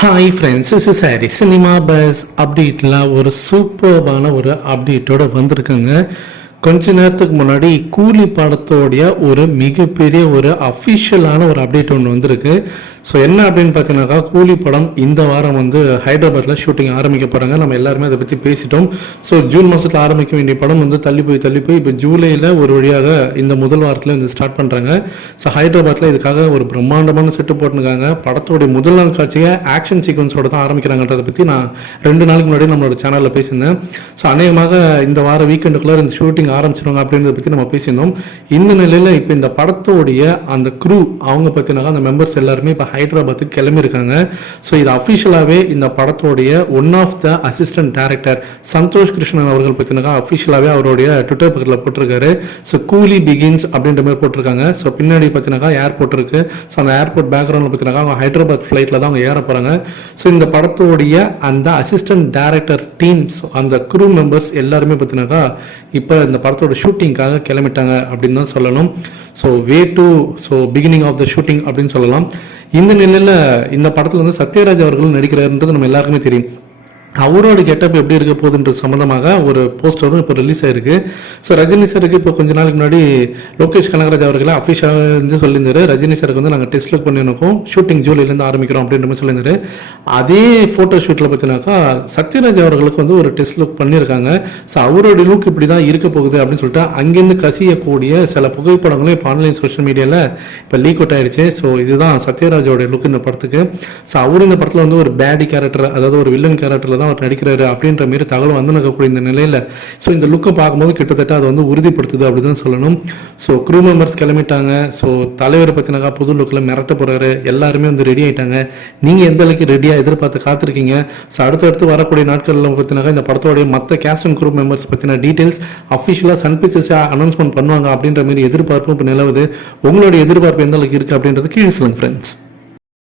Hi friends, is sorry cinema bus அப்டேட்டில் ஒரு சூப்பர்பான ஒரு அப்டேட்டோடு வந்திருக்குங்க. கொஞ்ச நேரத்துக்கு முன்னாடி கூலி படத்தோடைய ஒரு மிகப்பெரிய ஒரு அஃபிஷியலான ஒரு அப்டேட் ஒன்று வந்திருக்கு. ஸோ என்ன அப்படின்னு பார்த்தீங்கன்னாக்கா, கூலி படம் இந்த வாரம் வந்து ஹைதராபாத்தில் ஷூட்டிங் ஆரம்பிக்க போகிறாங்க. நம்ம எல்லாருமே அதை பற்றி பேசிட்டோம். ஸோ ஜூன் மாதத்தில் ஆரம்பிக்க வேண்டிய படம் வந்து தள்ளி போய் இப்போ ஜூலையில் ஒரு வழியாக இந்த முதல் வாரத்தில் வந்து ஸ்டார்ட் பண்ணுறாங்க. ஸோ ஹைதராபாத்தில் இதுக்காக ஒரு பிரம்மாண்டமான செட்டு போட்டுருக்காங்க. படத்தோடைய முதல் நாள் காட்சியை ஆக்ஷன் சீக்வன்ஸோட தான் ஆரம்பிக்கிறாங்கன்றதை பற்றி நான் 2 நாளுக்கு முன்னாடி நம்மளோட சேனலில் பேசியிருந்தேன். ஸோ அநேகமாக இந்த வார வீக்கெண்டுக்குள்ளே இந்த ஷூட்டிங் ஆரம்பிச்சிருவாங்க அப்படின்றத பற்றி நம்ம பேசியிருந்தோம். இந்த நிலையில் இப்போ இந்த படத்தோடைய அந்த க்ரூ அவங்க பார்த்தீங்கன்னா அந்த மெம்பர்ஸ் எல்லாருமே இப்போ ஹைதராபாத்துக்கு கிளம்பியிருக்காங்க. ஸோ இது அஃபிஷியலாகவே இந்த படத்தோடைய one of the assistant director Santhosh Krishnan அவர்கள் பார்த்தீங்கன்னா அஃபிஷியலாகவே அவருடைய ட்விட்டர் பக்கத்தில் போட்டிருக்காரு. ஸோ கூலி பிகின்ஸ் அப்படின்ற மாதிரி போட்டிருக்காங்க. ஸோ பின்னாடி பார்த்தீங்கன்னா ஏர்போர்ட் இருக்கு. ஸோ அந்த ஏர்போர்ட் பேக்ரவுண்டில் பார்த்தீங்கன்னா அவங்க ஹைதராபாத் ஃப்ளைட்டில் தான் அவங்க ஏற போகிறாங்க. ஸோ இந்த படத்தோடைய அந்த அசிஸ்டன்ட் டைரக்டர் டீம்ஸ் அந்த க்ரூ மெம்பர்ஸ் எல்லாருமே பார்த்தீங்கன்னா இப்போ இந்த படத்தோட ஷூட்டிங்காக கிளம்பிட்டாங்க அப்படின்னு தான் சொல்லணும். So beginning of the shooting அப்படின்னு சொல்லலாம். இந்த நிலையில் இந்த படத்தில் வந்து சத்யராஜ் அவர்களும் நடிக்கிறாருன்றது நம்ம எல்லாருக்குமே தெரியும். அவரோட கெட்டப் எப்படி இருக்க போகுதுன்றது சம்மந்தமாக ஒரு போஸ்டரும் இப்போ ரிலீஸ் ஆயிருக்கு. ஸோ ரஜினி சாருக்கு இப்போ கொஞ்ச நாளைக்கு முன்னாடி லோகேஷ் கனகராஜ் அவர்களை அஃபிஷியலாக வந்து சொல்லியிருந்தாரு, ரஜினி சாருக்கு வந்து நாங்கள் டெஸ்ட் லுக் பண்ணியிருக்கோம், ஷூட்டிங் ஜூலைலேருந்து ஆரம்பிக்கிறோம் அப்படின்ற மாதிரி சொல்லியிருந்தாரு. அதே ஃபோட்டோ ஷூட்டில் பார்த்தீங்கன்னாக்கா சத்யராஜ் அவர்களுக்கு வந்து ஒரு டெஸ்ட் லுக் பண்ணியிருக்காங்க. ஸோ அவரோட லுக் இப்படி தான் இருக்க போகுது அப்படின்னு சொல்லிட்டு அங்கேருந்து கசியக்கூடிய சில புகைப்படங்களும் இப்போ ஆன்லைன் சோஷியல் மீடியாவில் இப்போ லீக் அவுட் ஆயிடுச்சு. ஸோ இதுதான் சத்யராஜோட லுக் இந்த படத்துக்கு. ஸோ அவர் இந்த படத்தில் வந்து ஒரு பேடி கேரக்டர், அதாவது ஒரு வில்லன் கேரக்டரில் தான் அவர் நடிக்கிறாரு அப்படின்ற மாதிரி தகவல் வந்து நடக்கக்கூடிய இந்த நிலையில் ஸோ இந்த லுக்கை பார்க்கும்போது கிட்டத்தட்ட அதை வந்து உறுதிப்படுத்துது அப்படின்னு சொல்லணும். ஸோ க்ரூ மெம்பர்ஸ் கிளம்பிட்டாங்க. ஸோ தலைவர் பார்த்தீங்கன்னா புது லுக்கில் மிரட்ட போறாரு. எல்லாருமே வந்து ரெடி ஆயிட்டாங்க. நீங்கள் எந்த அளவுக்கு ரெடியாக எதிர்பார்த்து காத்திருக்கீங்க? ஸோ அடுத்தடுத்து வரக்கூடிய நாட்களில் பார்த்தீங்கன்னா இந்த படத்தோடைய மற்ற கேஸ்ட் அண்ட் க்ரூ மெம்பர்ஸ் பற்றின டீட்டெயில்ஸ் அஃபிஷியலாக சன் பிக்சர்ஸாக அனௌன்ஸ்மெண்ட் பண்ணுவாங்க அப்படின்ற மாதிரி எதிர்பார்ப்பும் இப்போ நிலவுது. உங்களுடைய எதிர்பார்ப்பு எந்த அளவுக்கு இருக்குது அப்படின்றது கீழே சொல்லுங்க ஃப்ரெண்ட்ஸ்.